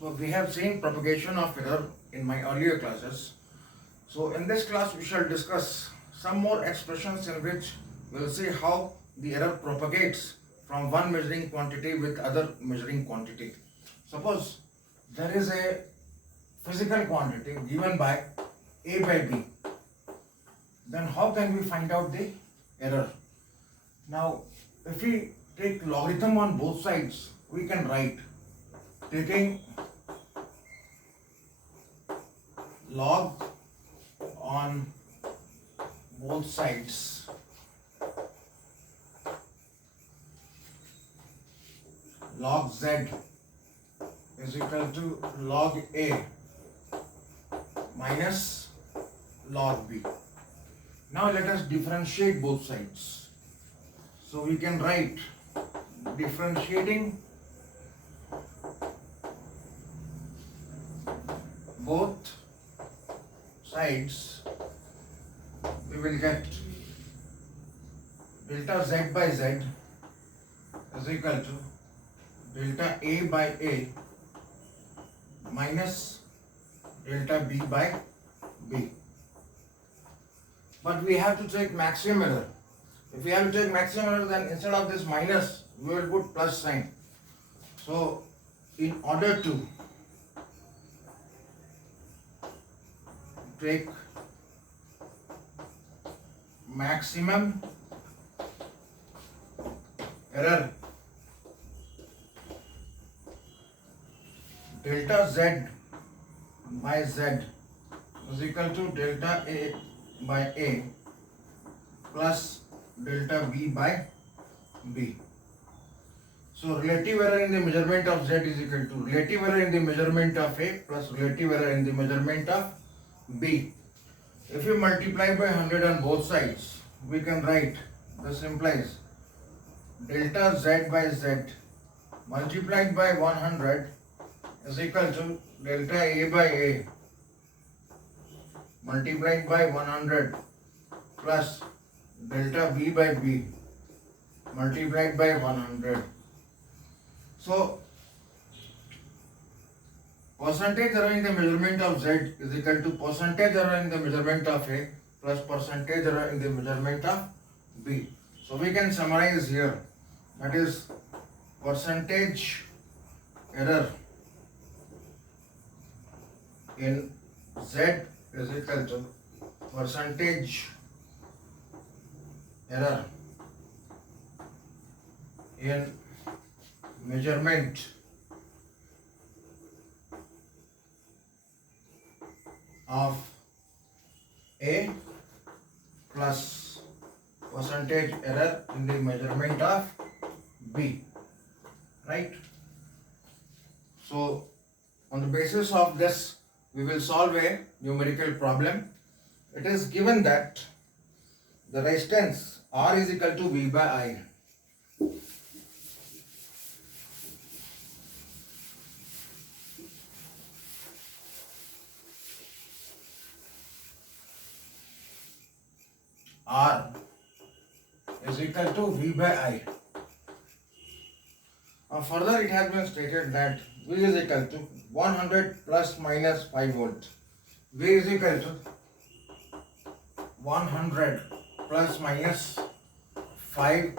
So we have seen propagation of error in my earlier classes. So in this class we shall discuss some more expressions in which we will see how the error propagates from one measuring quantity with other measuring quantity. Suppose there is a physical quantity given by A by B, then how can we find out the error? Now if we take logarithm on both sides, we can write taking log on both sides log z is equal to log a minus log b. Now let us differentiate both sides. So we can write differentiating both sides, we will get delta z by z is equal to delta a by a minus delta b by b. But we have to take maximum error. If we have to take maximum error, then instead of this minus, we will put plus sign. So in order to take maximum error, delta z by z is equal to delta a by a plus delta b by b. So relative error in the measurement of z is equal to relative error in the measurement of a plus relative error in the measurement of b. If you multiply by 100 on both sides, we can write, this implies delta z by z multiplied by 100 is equal to delta a by a multiplied by 100 plus delta b by b multiplied by 100. So percentage error in the measurement of z is equal to percentage error in the measurement of a plus percentage error in the measurement of b. So we can summarize here, that is percentage error in z is equal to percentage error in measurement of A plus percentage error in the measurement of B, right? So on the basis of this, we will solve a numerical problem. It is given that the resistance R is equal to V by I. R is equal to V by I. Further, it has been stated that V is equal to 100 plus minus 5 volt. V is equal to 100 plus minus 5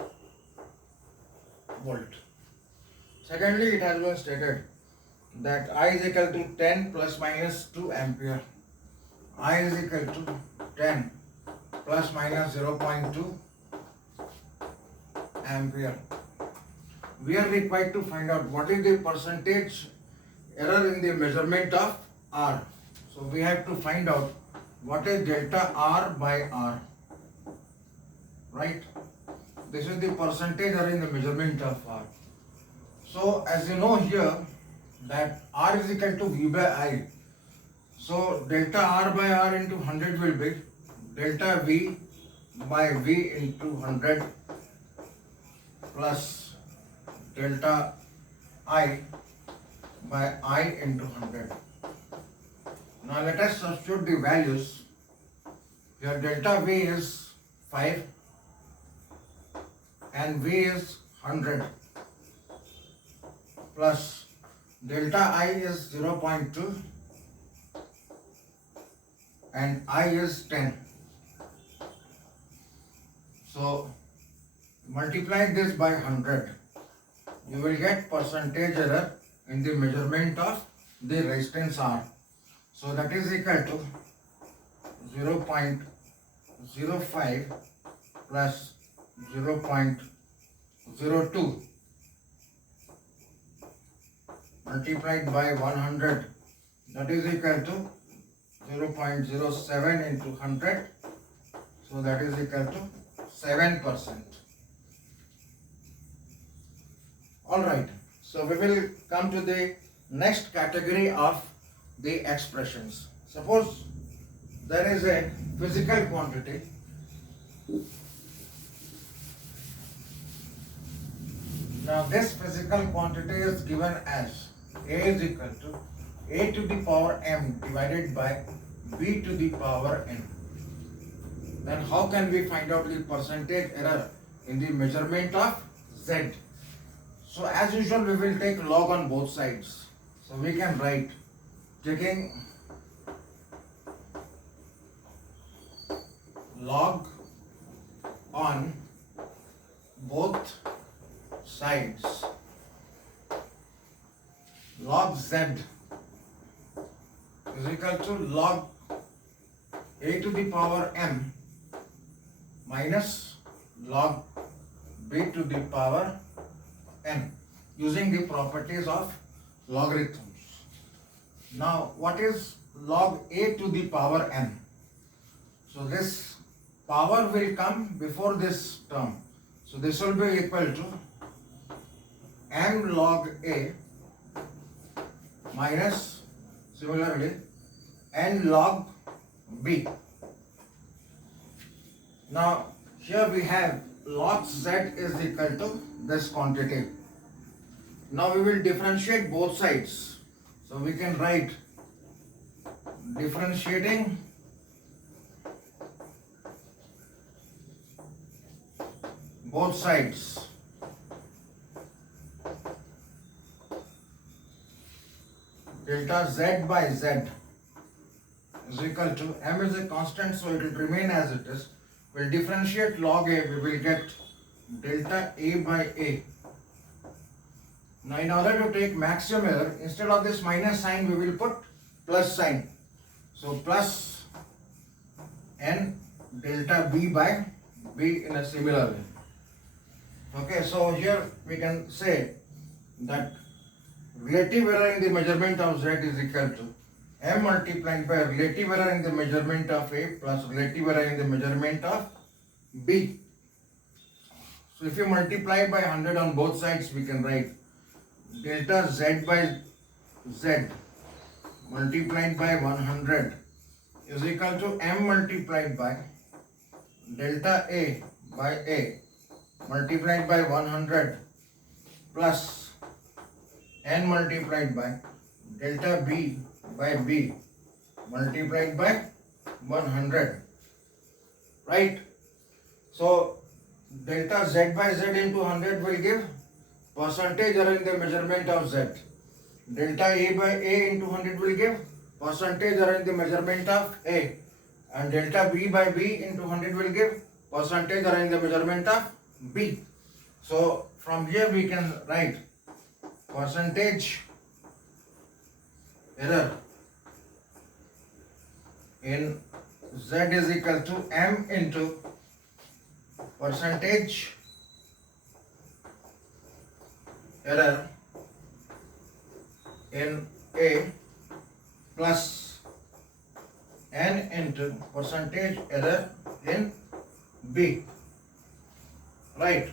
volt. Secondly, it has been stated that I is equal to 10 plus minus 2 ampere. I is equal to 10 plus minus 0.2 ampere. We are required to find out what is the percentage error in the measurement of R. So we have to find out what is delta R by R, right? This is the percentage error in the measurement of R. So as you know here that R is equal to V by I. So delta R by R into 100 will be delta V by V into 100 plus delta I by I into 100. Now let us substitute the values. Here delta V is 5 and V is 100 plus delta I is 0.2 and I is 10. So multiply this by 100. You will get percentage error in the measurement of the resistance R. So that is equal to 0.05 plus 0.02 multiplied by 100, that is equal to 0.07 into 100, so that is equal to 7%. Alright, so we will come to the next category of the expressions. Suppose there is a physical quantity Now this physical quantity is given as A is equal to A to the power m divided by B to the power n. Then how can we find out the percentage error in the measurement of Z? So as usual we will take log on both sides. So we can write taking log on both sides, log Z is equal to log A to the power m minus log B to the power n, using the properties of logarithms. Now what is log A to the power n? So this power will come before this term. So this will be equal to m log A minus similarly n log B. Now here we have log Z is equal to this quantity. Now we will differentiate both sides. So we can write differentiating both sides. Delta Z by Z is equal to m is a constant, so it will remain as it is. We'll differentiate log A, we will get delta A by A. Now in order to take maximum error, instead of this minus sign we will put plus sign. So plus n delta B by B in a similar way. Okay, so here we can say that relative error in the measurement of Z is equal to m multiplied by relative error in the measurement of A plus relative error in the measurement of B. So if you multiply by 100 on both sides, we can write delta Z by Z multiplied by 100 is equal to m multiplied by delta A by A multiplied by 100 plus n multiplied by delta B by B multiplied by 100, right? So delta Z by Z into 100 will give percentage error in the measurement of Z. Delta A by A into 100 will give percentage error in the measurement of A, and delta B by B into 100 will give percentage error in the measurement of B. So from here we can write percentage error in Z is equal to m into percentage error in A plus n into percentage error in B. Right.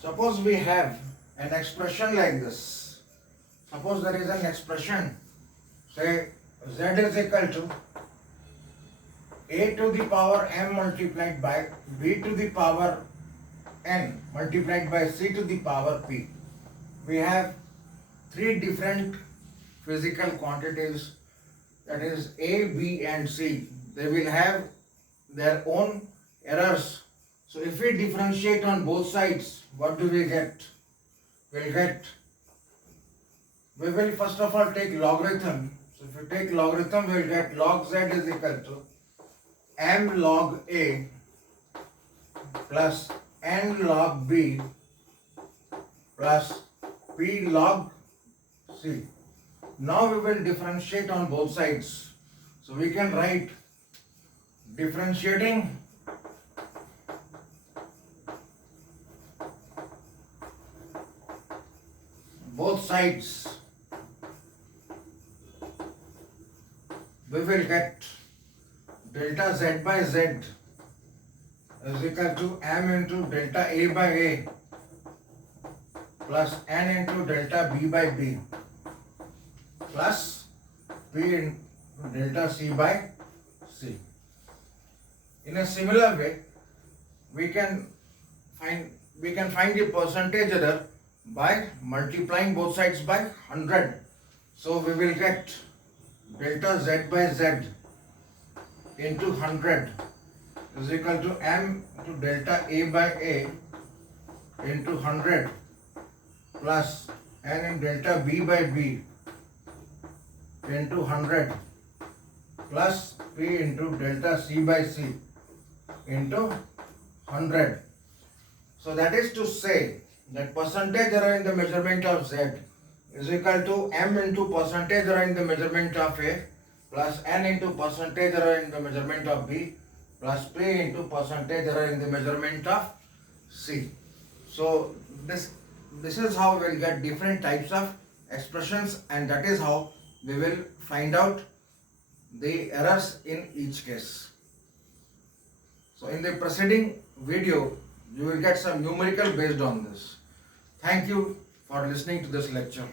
Suppose we have an expression like this. Suppose there is an expression, say Z is equal to A to the power m multiplied by B to the power n multiplied by C to the power p. We have three different physical quantities, that is A, B and C. They will have their own errors. So if we differentiate on both sides, what do we get? We'll get We will first of all take logarithm. So if you take logarithm, we will get log z is equal to m log a plus n log b plus p log c. Now we will differentiate on both sides. So we can write differentiating both sides, we will get delta z by z is equal to m into delta a by a plus n into delta b by b plus p into delta c by c. In a similar way, we can find the percentage error by multiplying both sides by 100. So we will get delta z by z into 100 is equal to m to delta a by a into 100 plus n in delta b by b into 100 plus p into delta c by c into 100. So that is to say that percentage error in the measurement of z is equal to m into percentage error in the measurement of a plus n into percentage error in the measurement of b plus p into percentage error in the measurement of c. So this is how we will get different types of expressions, and that is how we will find out the errors in each case. So in the preceding video, you will get some numerical based on this. Thank you for listening to this lecture.